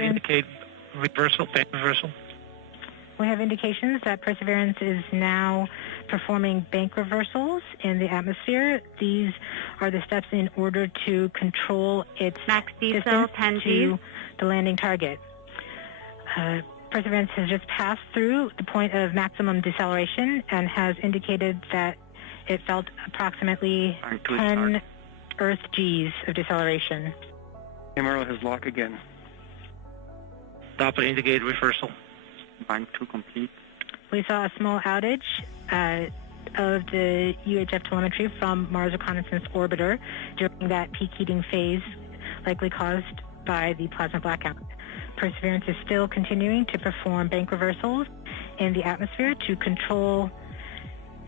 Possibly indicate reversal, bank reversal. We have indications that Perseverance is now performing bank reversals in the atmosphere. These are the steps in order to control its distance to the landing target. Perseverance has just passed through the point of maximum deceleration and has indicated that it felt approximately 10 Earth Gs of deceleration. MRO has lock again. Doppler indicate reversal. Bank 2 complete. We saw a small outage of the UHF telemetry from Mars Reconnaissance Orbiter during that peak heating phase, likely caused by the plasma blackout. Perseverance is still continuing to perform bank reversals in the atmosphere to control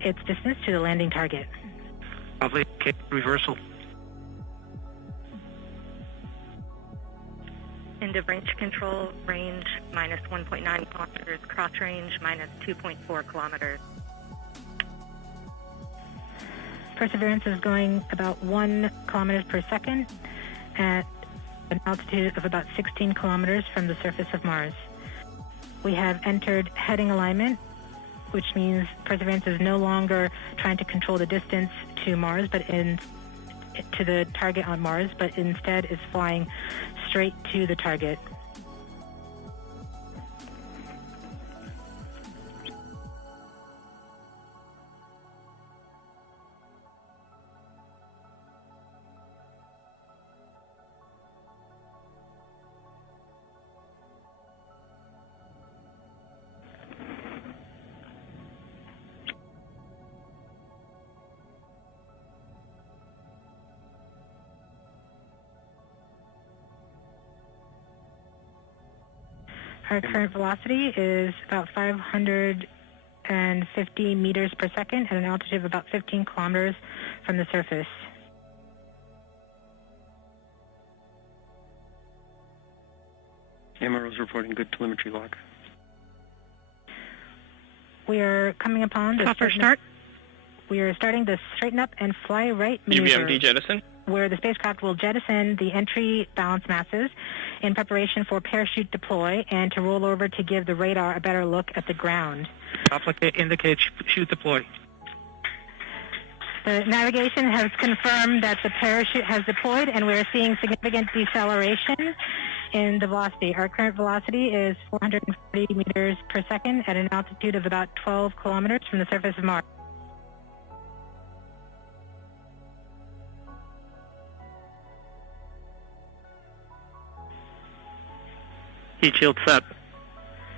its distance to the landing target. Probably reversal. End of range control, range minus 1.9 kilometers, cross range minus 2.4 kilometers. Perseverance is going about 1 kilometers per second at an altitude of about 16 kilometers from the surface of Mars. We have entered heading alignment, which means Perseverance is no longer trying to control the distance to Mars, to the target on Mars, but instead is flying straight to the target. Our current velocity is about 550 meters per second at an altitude of about 15 kilometers from the surface. MRO is reporting good telemetry lock. We are coming upon the start. We are starting the straighten up and fly right maneuver, UVMD jettison, where the spacecraft will jettison the entry balance masses in preparation for parachute deploy and to roll over to give the radar a better look at the ground. Doppler indicates chute deploy. The navigation has confirmed that the parachute has deployed, and we're seeing significant deceleration in the velocity. Our current velocity is 440 meters per second at an altitude of about 12 kilometers from the surface of Mars. Heat shield set.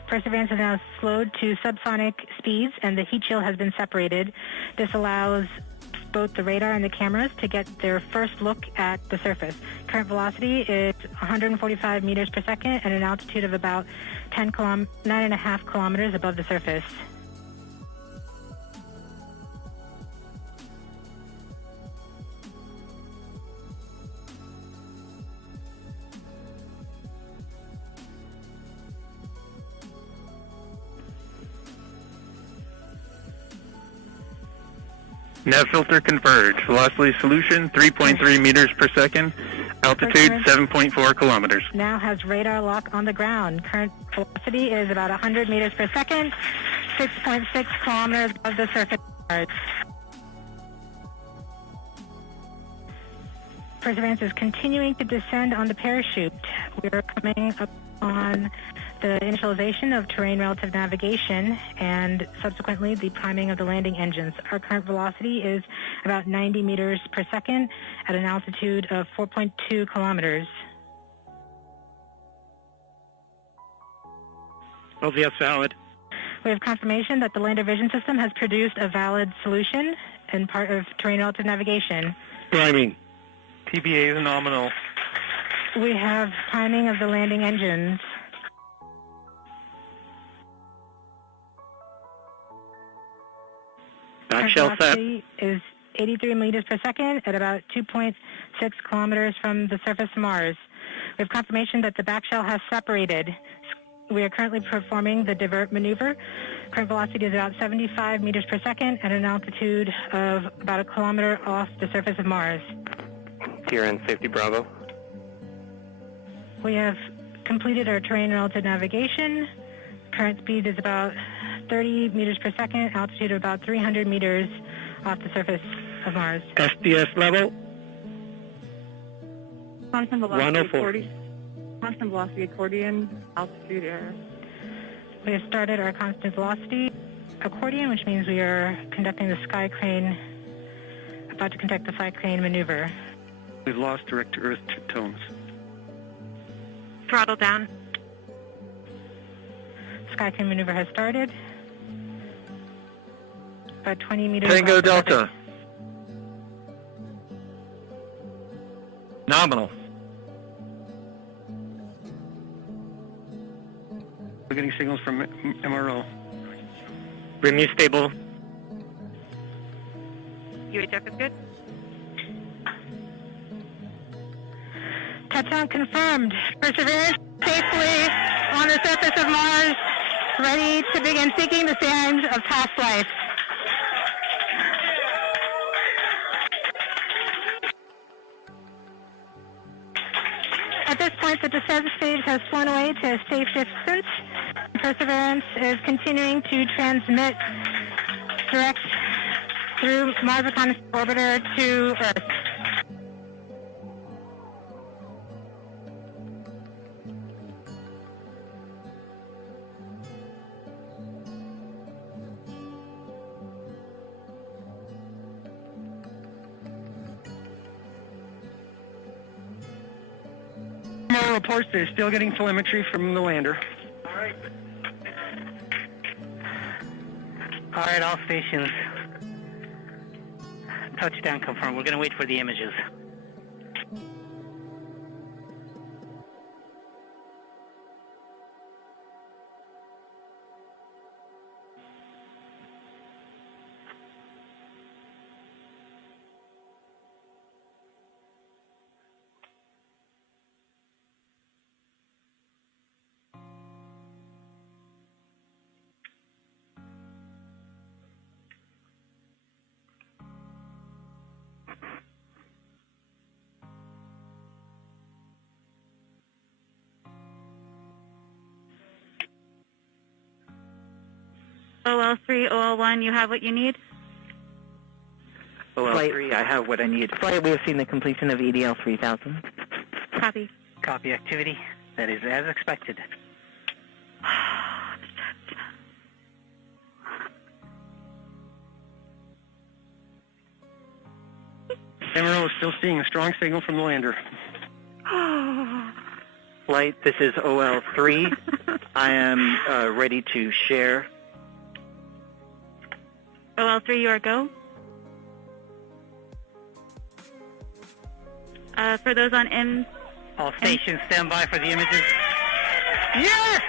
Perseverance is now slowed to subsonic speeds, and the heat shield has been separated. This allows both the radar and the cameras to get their first look at the surface. Current velocity is 145 meters per second at an altitude of about 9.5 kilometers above the surface. Nav filter converge. Velocity solution 3.3 meters per second. Altitude 7.4 kilometers. Now has radar lock on the ground. Current velocity is about 100 meters per second, 6.6 kilometers above the surface of Mars. Perseverance is continuing to descend on the parachute. We are coming up on the initialization of terrain relative navigation and subsequently the priming of the landing engines. Our current velocity is about 90 meters per second at an altitude of 4.2 kilometers. LVS valid. We have confirmation that the lander vision system has produced a valid solution and part of terrain relative navigation. Priming. TBA is nominal. We have priming of the landing engines. Back shell set. Velocity is 83 meters per second at about 2.6 kilometers from the surface of Mars. We have confirmation that the back shell has separated. We are currently performing the divert maneuver. Current velocity is about 75 meters per second at an altitude of about a kilometer off the surface of Mars. TRN safety Bravo. We have completed our terrain relative navigation. Current speed is about 30 meters per second, altitude of about 300 meters off the surface of Mars. SDS level Constant velocity 104. accordion. Constant velocity accordion. Altitude error. We have started our constant velocity accordion, which means we are conducting the sky crane, about to conduct the sky crane maneuver. We've lost direct to Earth tones. Throttle down. Sky crane maneuver has started. About 20 meters. Tango off the Delta. surface. Nominal. We're getting signals from MRO. Bring stable. UHF is good. Touchdown confirmed. Perseverance safely on the surface of Mars, ready to begin seeking the signs of past life. At this point, the descent stage has flown away to a safe distance. Perseverance is continuing to transmit direct through Mars Reconnaissance Orbiter to Earth. MRO reports they're still getting telemetry from the lander. All right, all stations. Touchdown confirmed. We're going to wait for the images. OL3, OL1, you have what you need? OL3, I have what I need. Flight, we have seen the completion of EDL 3000. Copy. Copy activity. That is as expected. MRO is still seeing a strong signal from the lander. Flight, this is OL3. I am ready to share. OL3, you are go. For those on M, All stations stand by for the images. Yes!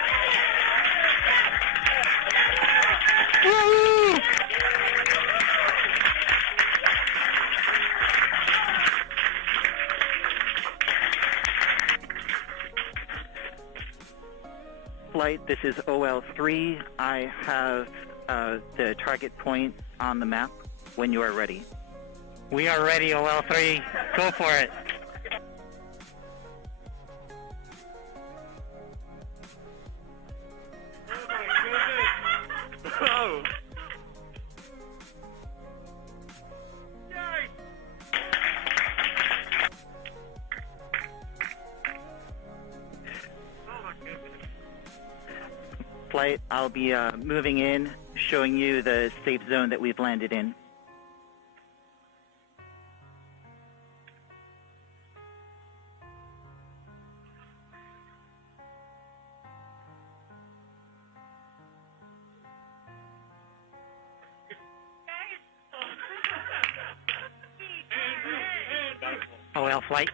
Flight, this is OL3. I have the target point on the map when you are ready. We are ready, OL3. Go for it. Flight, I'll be moving in, showing you the safe zone that we've landed in. OL flight.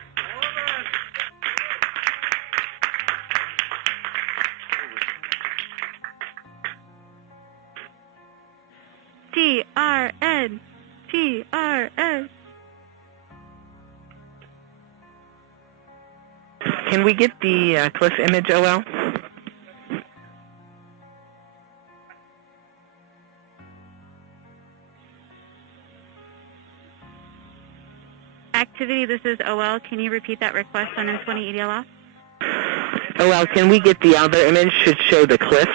TRN. TRN. Can we get the cliff image, OL? Activity, this is OL. Can you repeat that request on M20 EDL off? Oh, well, can we get the other image to show the cliff?